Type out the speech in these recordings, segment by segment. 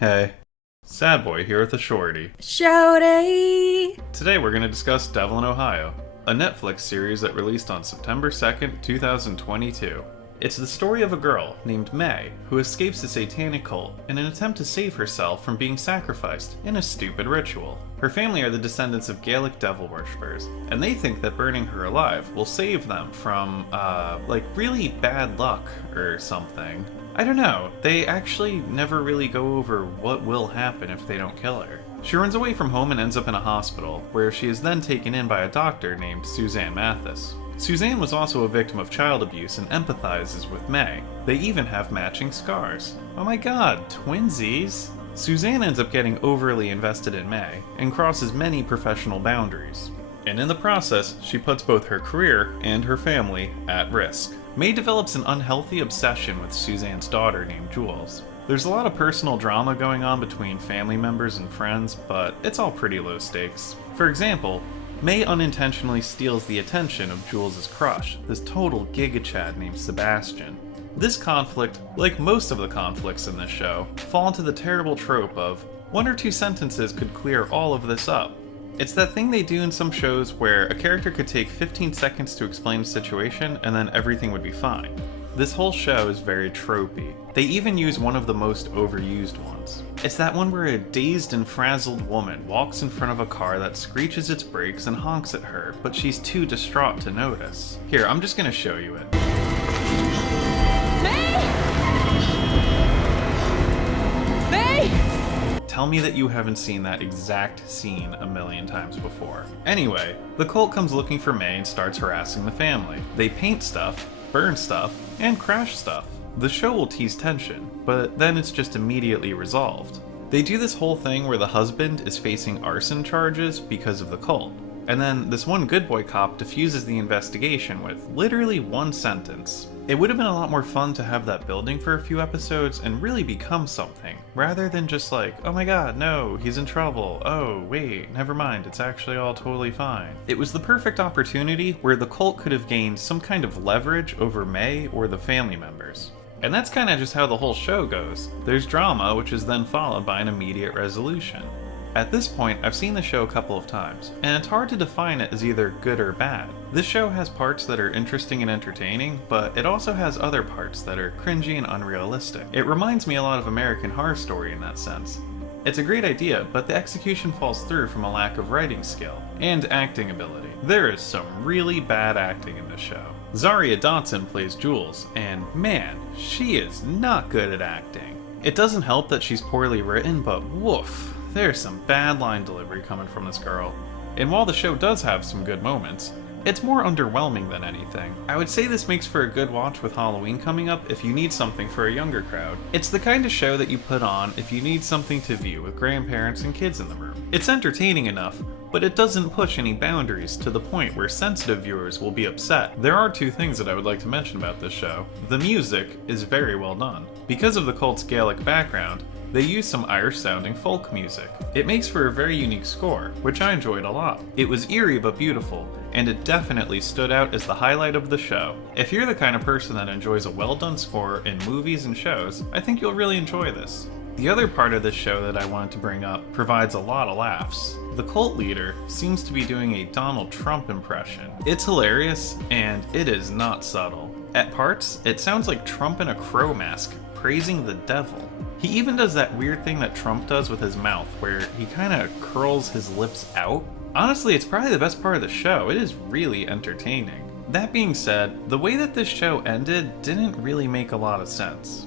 Hey, SadBoi here with a Shorty. Shorty! Today we're going to discuss Devil in Ohio, a Netflix series that released on September 2nd, 2022. It's the story of a girl named May who escapes a satanic cult in an attempt to save herself from being sacrificed in a stupid ritual. Her family are the descendants of Gaelic devil worshippers, and they think that burning her alive will save them from, really bad luck or something. I don't know, they actually never really go over what will happen if they don't kill her. She runs away from home and ends up in a hospital, where she is then taken in by a doctor named Suzanne Mathis. Suzanne was also a victim of child abuse and empathizes with May. They even have matching scars. Oh my god, twinsies! Suzanne ends up getting overly invested in May, and crosses many professional boundaries. And in the process, she puts both her career and her family at risk. May develops an unhealthy obsession with Suzanne's daughter named Jules. There's a lot of personal drama going on between family members and friends, but it's all pretty low stakes. For example, May unintentionally steals the attention of Jules' crush, this total giga-chad named Sebastian. This conflict, like most of the conflicts in this show, fall into the terrible trope of one or two sentences could clear all of this up. It's that thing they do in some shows where a character could take 15 seconds to explain a situation and then everything would be fine. This whole show is very tropey. They even use one of the most overused ones. It's that one where a dazed and frazzled woman walks in front of a car that screeches its brakes and honks at her, but she's too distraught to notice. Here, I'm just gonna show you it. Tell me that you haven't seen that exact scene a million times before. Anyway, the cult comes looking for May and starts harassing the family. They paint stuff, burn stuff, and crash stuff. The show will tease tension, but then it's just immediately resolved. They do this whole thing where the husband is facing arson charges because of the cult, and then this one good boy cop diffuses the investigation with literally one sentence. It would have been a lot more fun to have that building for a few episodes and really become something, rather than just like, oh my god, no, he's in trouble, oh wait, never mind, it's actually all totally fine. It was the perfect opportunity where the cult could have gained some kind of leverage over May or the family members. And that's kind of just how the whole show goes. There's drama, which is then followed by an immediate resolution. At this point, I've seen the show a couple of times, and it's hard to define it as either good or bad. This show has parts that are interesting and entertaining, but it also has other parts that are cringy and unrealistic. It reminds me a lot of American Horror Story in that sense. It's a great idea, but the execution falls through from a lack of writing skill and acting ability. There is some really bad acting in this show. Zaria Dotson plays Jules, and man, she is not good at acting. It doesn't help that she's poorly written, but woof. There's some bad line delivery coming from this girl. And while the show does have some good moments, it's more underwhelming than anything. I would say this makes for a good watch with Halloween coming up if you need something for a younger crowd. It's the kind of show that you put on if you need something to view with grandparents and kids in the room. It's entertaining enough, but it doesn't push any boundaries to the point where sensitive viewers will be upset. There are two things that I would like to mention about this show. The music is very well done. Because of the cult's Gaelic background, they use some Irish-sounding folk music. It makes for a very unique score, which I enjoyed a lot. It was eerie but beautiful, and it definitely stood out as the highlight of the show. If you're the kind of person that enjoys a well-done score in movies and shows, I think you'll really enjoy this. The other part of this show that I wanted to bring up provides a lot of laughs. The cult leader seems to be doing a Donald Trump impression. It's hilarious, and it is not subtle. At parts, it sounds like Trump in a crow mask, praising the devil. He even does that weird thing that Trump does with his mouth, where he kinda curls his lips out. Honestly, it's probably the best part of the show. It is really entertaining. That being said, the way that this show ended didn't really make a lot of sense.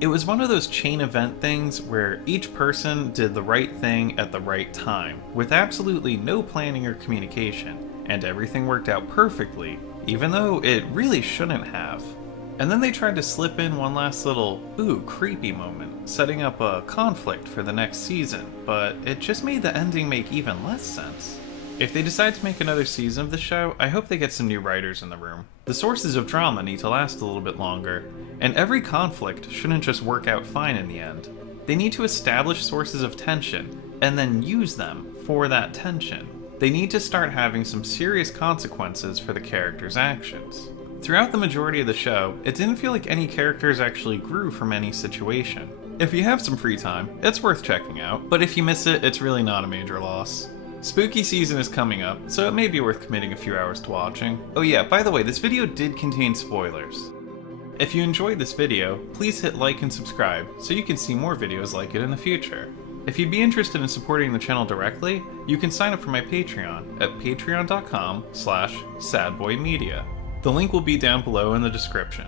It was one of those chain event things where each person did the right thing at the right time, with absolutely no planning or communication, and everything worked out perfectly, even though it really shouldn't have. And then they tried to slip in one last little, ooh, creepy moment, setting up a conflict for the next season, but it just made the ending make even less sense. If they decide to make another season of the show, I hope they get some new writers in the room. The sources of drama need to last a little bit longer, and every conflict shouldn't just work out fine in the end. They need to establish sources of tension, and then use them for that tension. They need to start having some serious consequences for the characters' actions. Throughout the majority of the show, it didn't feel like any characters actually grew from any situation. If you have some free time, it's worth checking out, but if you miss it, it's really not a major loss. Spooky season is coming up, so it may be worth committing a few hours to watching. Oh yeah, by the way, this video did contain spoilers. If you enjoyed this video, please hit like and subscribe so you can see more videos like it in the future. If you'd be interested in supporting the channel directly, you can sign up for my Patreon at patreon.com/sadboymedia. The link will be down below in the description.